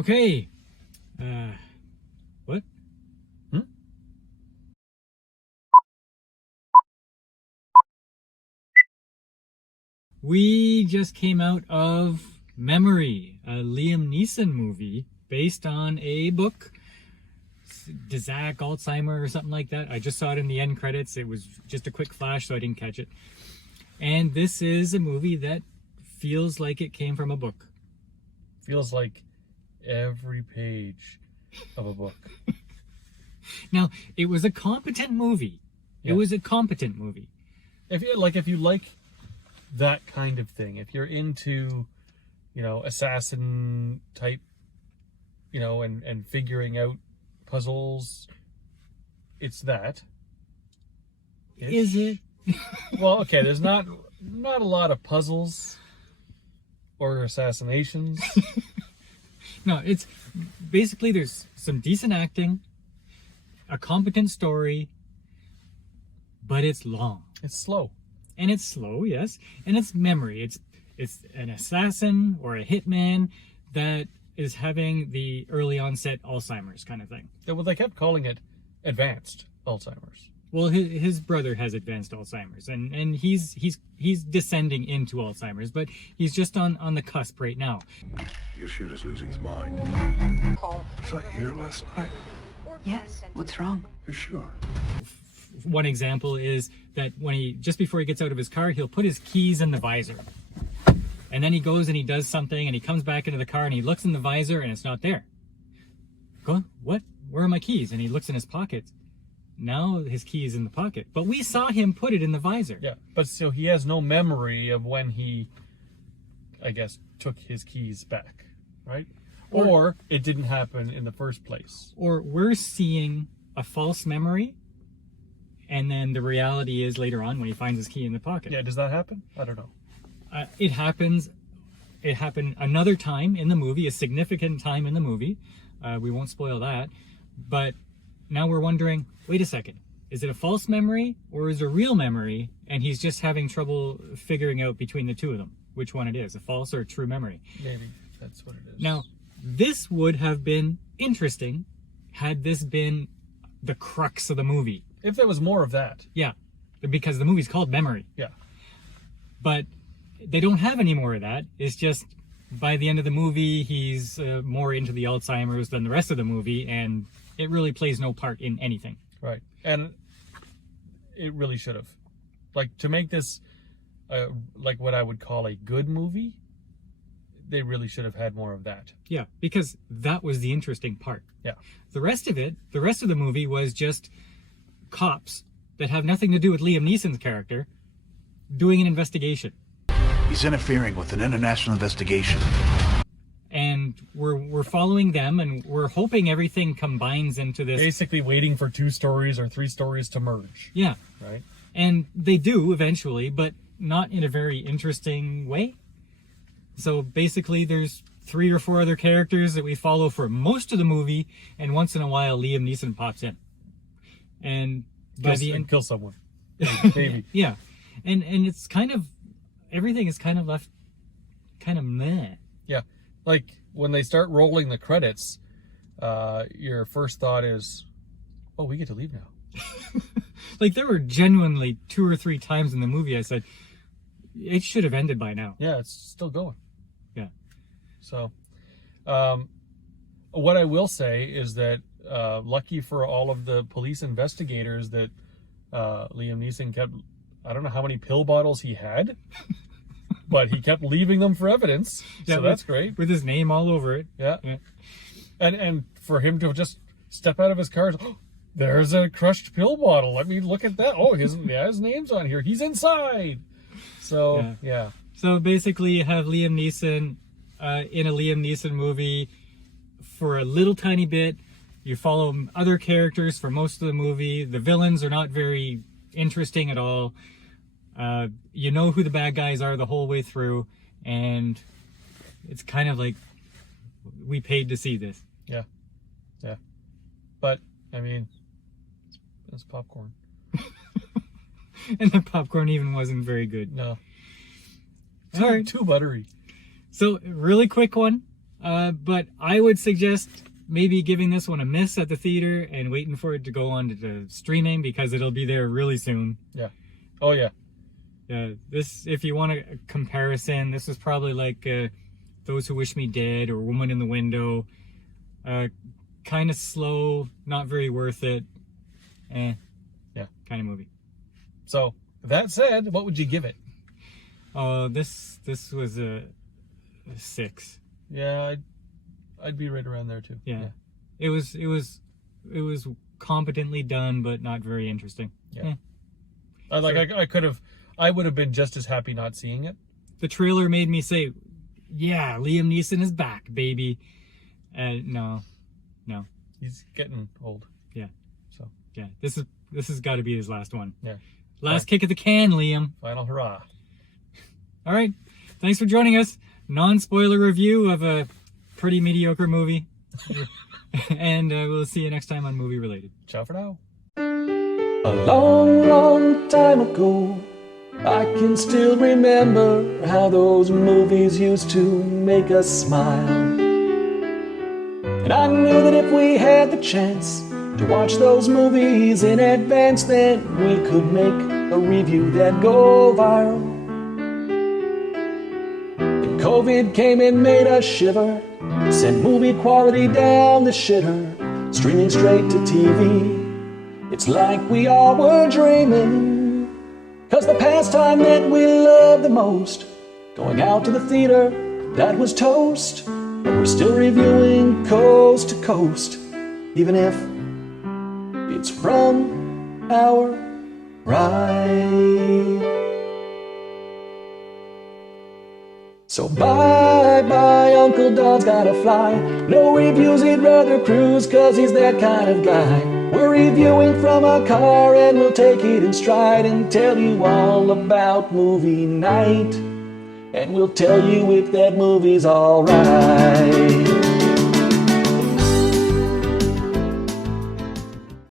Okay. What? We just came out of Memory, a Liam Neeson movie based on a book, Dzac, Alzheimer, or something like that. I just saw it in the end credits. It was just a quick flash, so I didn't catch it. And this is a movie that feels like it came from a book. Feels like every page of a book. Now, it was a competent movie. Yeah. It was a competent movie. If you like that kind of thing, if you're into, assassin type, and figuring out puzzles, it's that. Is it? Well, okay, there's not a lot of puzzles or assassinations. No, it's basically there's some decent acting, a competent story, but it's long. It's slow. And it's slow, yes. And it's memory. It's an assassin or a hitman that is having the early onset Alzheimer's kind of thing. Yeah, well, they kept calling it advanced Alzheimer's. Well, his brother has advanced Alzheimer's, and he's descending into Alzheimer's, but he's just on the cusp right now. Your shooter's losing his mind. Was I here last night? Yes. What's wrong? You sure? One example is that just before he gets out of his car, he'll put his keys in the visor. And then he goes and he does something and he comes back into the car and he looks in the visor and it's not there. Go, what? Where are my keys? And he looks in his pockets. Now his key is in the pocket. But we saw him put it in the visor. Yeah, but so he has no memory of when he, I guess, took his keys back, right? Or it didn't happen in the first place. Or we're seeing a false memory, and then the reality is later on when he finds his key in the pocket. Yeah, does that happen? I don't know. It happens. It happened another time in the movie, a significant time in the movie. We won't spoil that. But now we're wondering, wait a second, is it a false memory or is it a real memory? And he's just having trouble figuring out between the two of them, which one it is, a false or a true memory. Maybe that's what it is. Now, this would have been interesting had this been the crux of the movie. If there was more of that. Yeah, because the movie's called Memory. Yeah. But they don't have any more of that. It's just by the end of the movie, he's more into the Alzheimer's than the rest of the movie, and it really plays no part in anything. Right. And it really should have. Like, to make this like what I would call a good movie, they really should have had more of that. Yeah, because that was the interesting part. Yeah. The rest of the movie was just cops that have nothing to do with Liam Neeson's character doing an investigation. He's interfering with an international investigation. And we're following them, and we're hoping everything combines into this. Basically waiting for 2 stories or 3 stories to merge. Yeah. Right? And they do eventually, but not in a very interesting way. So basically there's 3 or 4 other characters that we follow for most of the movie, and once in a while Liam Neeson pops in. And by the end, kill someone. Maybe. Yeah. And it's kind of, everything is kind of left kind of meh. Yeah. Like, when they start rolling the credits, your first thought is, oh, we get to leave now. Like, there were genuinely 2 or 3 times in the movie I said, it should have ended by now. Yeah, it's still going. Yeah. So, what I will say is that, lucky for all of the police investigators that Liam Neeson kept, I don't know how many pill bottles he had, but he kept leaving them for evidence. Yeah, so that's great. With his name all over it. Yeah. And for him to just step out of his car, oh, there's a crushed pill bottle. Let me look at that. Oh, his name's on here. He's inside. So, yeah. So basically you have Liam Neeson in a Liam Neeson movie for a little tiny bit. You follow other characters for most of the movie. The villains are not very interesting at all. You know who the bad guys are the whole way through, and it's kind of like we paid to see this. Yeah. Yeah. But, I mean, it's popcorn. And the popcorn even wasn't very good. No. All right. Too buttery. So, really quick one. But I would suggest maybe giving this one a miss at the theater and waiting for it to go on to the streaming, because it'll be there really soon. Yeah. Oh yeah. This, if you want a comparison, this is probably like Those Who Wish Me Dead or Woman in the Window. Kind of slow, not very worth it. Yeah. Kind of movie. So that said, what would you give it? This was a 6. Yeah, I'd be right around there too. Yeah. It was competently done, but not very interesting. Yeah. I would have been just as happy not seeing it. The trailer made me say, yeah, Liam Neeson is back, baby. No. He's getting old. Yeah. So yeah, this has got to be his last one. yeah. Last kick of the can, Liam. Final hurrah. All right. Thanks for joining us. Non-spoiler review of a pretty mediocre movie. And we'll see you next time on Movie Related. Ciao for now. A long, long time ago, I can still remember how those movies used to make us smile. And I knew that if we had the chance to watch those movies in advance, then we could make a review that'd go viral. Then COVID came and made us shiver, sent movie quality down the shitter, streaming straight to TV. It's like we all were dreaming, 'cause the pastime that we love the most, going out to the theater, that was toast. But we're still reviewing coast to coast, even if it's from our ride. So bye-bye, Uncle Don's gotta fly. No reviews, he'd rather cruise, 'cause he's that kind of guy. We're reviewing from a car and we'll take it in stride and tell you all about movie night. And we'll tell you if that movie's alright.